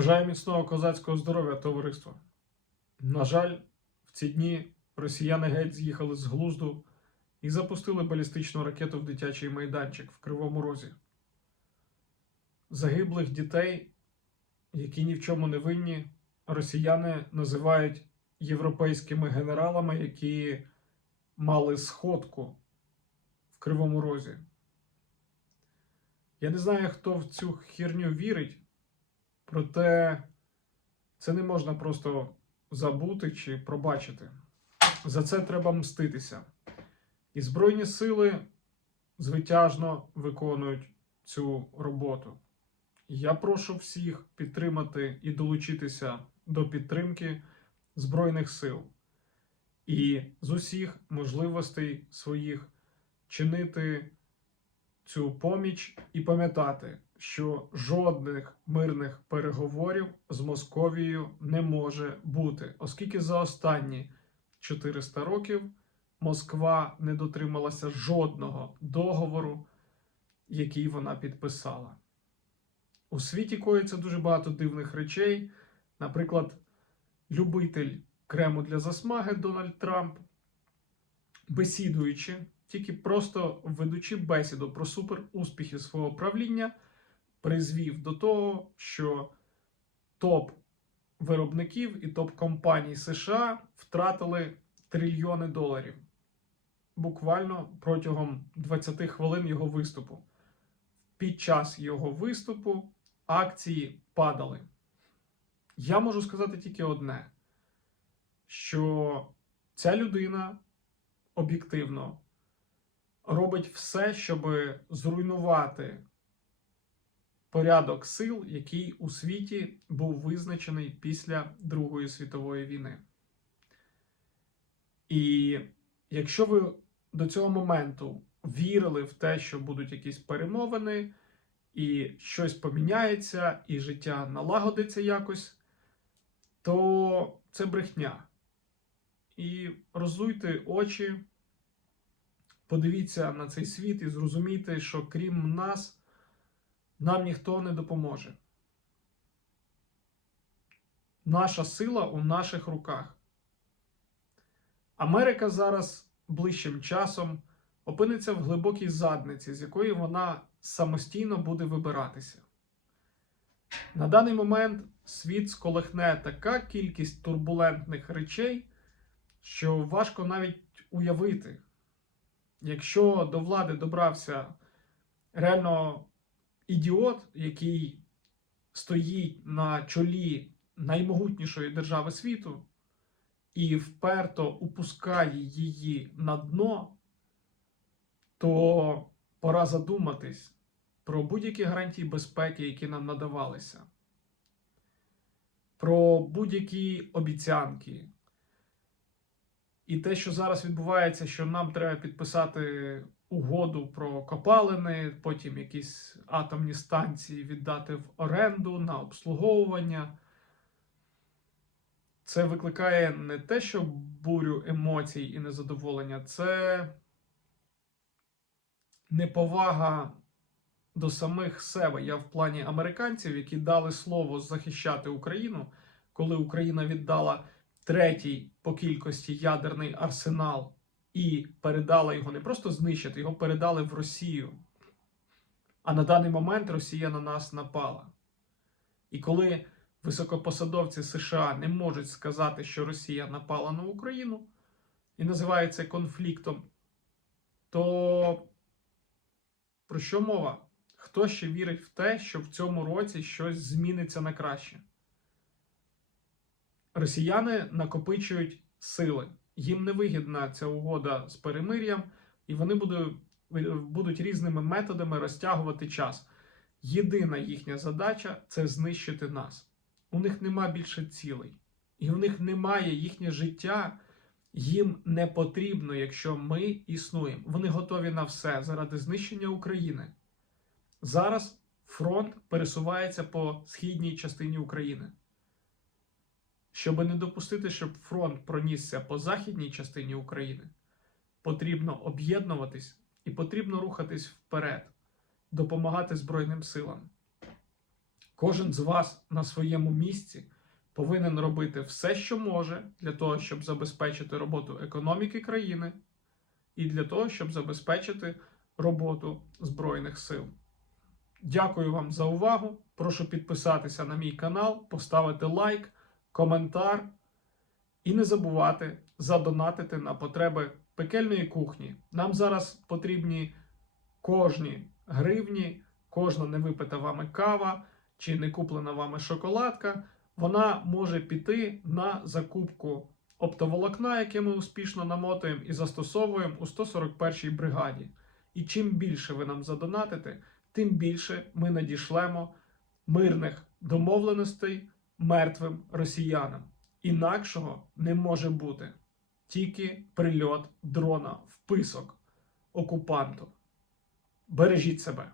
Бажаю міцного козацького здоров'я, товариство. На жаль, в ці дні росіяни геть з'їхали з глузду і запустили балістичну ракету в дитячий майданчик в Кривому Розі. Загиблих дітей, які ні в чому не винні, росіяни називають європейськими генералами, які мали сходку в Кривому Розі. Я не знаю, хто в цю херню вірить. Проте це не можна просто забути чи пробачити. За це треба мститися. І Збройні сили звитяжно виконують цю роботу. Я прошу всіх підтримати і долучитися до підтримки Збройних сил і з усіх можливостей своїх чинити цю поміч і пам'ятати, що жодних мирних переговорів з Московією не може бути, оскільки за останні 400 років Москва не дотрималася жодного договору, який вона підписала. У світі коїться дуже багато дивних речей. Наприклад, любитель крему для засмаги Дональд Трамп, бесідуючи, тільки просто ведучи бесіду про суперуспіхи свого правління, призвів до того, що топ виробників і топ компаній США втратили трильйони доларів буквально протягом 20 хвилин його виступу. Під час його виступу акції падали. Я можу сказати тільки одне: що ця людина об'єктивно робить все, щоб зруйнувати порядок сил, який у світі був визначений після Другої світової війни. І якщо ви до цього моменту вірили в те, що будуть якісь перемовини, і щось поміняється, і життя налагодиться якось, то це брехня. І розуйте очі, подивіться на цей світ і зрозумійте, що крім нас нам ніхто не допоможе. Наша сила у наших руках. Америка зараз ближчим часом опиниться в глибокій задниці, з якої вона самостійно буде вибиратися. На даний момент світ сколихне така кількість турбулентних речей, що важко навіть уявити, якщо до влади добрався реально ідіот, який стоїть на чолі наймогутнішої держави світу і вперто упускає її на дно, то пора задуматись про будь-які гарантії безпеки, які нам надавалися, про будь-які обіцянки. І те, що зараз відбувається, що нам треба підписати угоду про копалини, потім якісь атомні станції віддати в оренду на обслуговування. Це викликає не те, що бурю емоцій і незадоволення, це неповага до самих себе. Я в плані американців, які дали слово захищати Україну, коли Україна віддала третій по кількості ядерний арсенал і передала його не просто знищити, його передали в Росію. А на даний момент Росія на нас напала. І коли високопосадовці США не можуть сказати, що Росія напала на Україну і називає це конфліктом, то про що мова? Хто ще вірить в те, що в цьому році щось зміниться на краще? Росіяни накопичують сили. Їм не вигідна ця угода з перемир'ям, і вони будуть, будуть різними методами розтягувати час. Єдина їхня задача це знищити нас. У них нема більше цілей. І у них немає їхнє життя, їм не потрібно, якщо ми існуємо. Вони готові на все заради знищення України. Зараз фронт пересувається по східній частині України. Щоб не допустити, щоб фронт пронісся по західній частині України, потрібно об'єднуватись і потрібно рухатись вперед, допомагати Збройним силам. Кожен з вас на своєму місці повинен робити все, що може, для того, щоб забезпечити роботу економіки країни і для того, щоб забезпечити роботу Збройних сил. Дякую вам за увагу. Прошу підписатися на мій канал, поставити лайк, коментар і не забувати задонатити на потреби пекельної кухні. Нам зараз потрібні кожні гривні, кожна невипита вами кава чи не куплена вами шоколадка. Вона може піти на закупку оптоволокна, яке ми успішно намотуємо і застосовуємо у 141-й бригаді. І чим більше ви нам задонатите, тим більше ми надішлемо мирних домовленостей мертвим росіянам. Інакшого не може бути. Тільки прильот дрона в писок окупанту. Бережіть себе.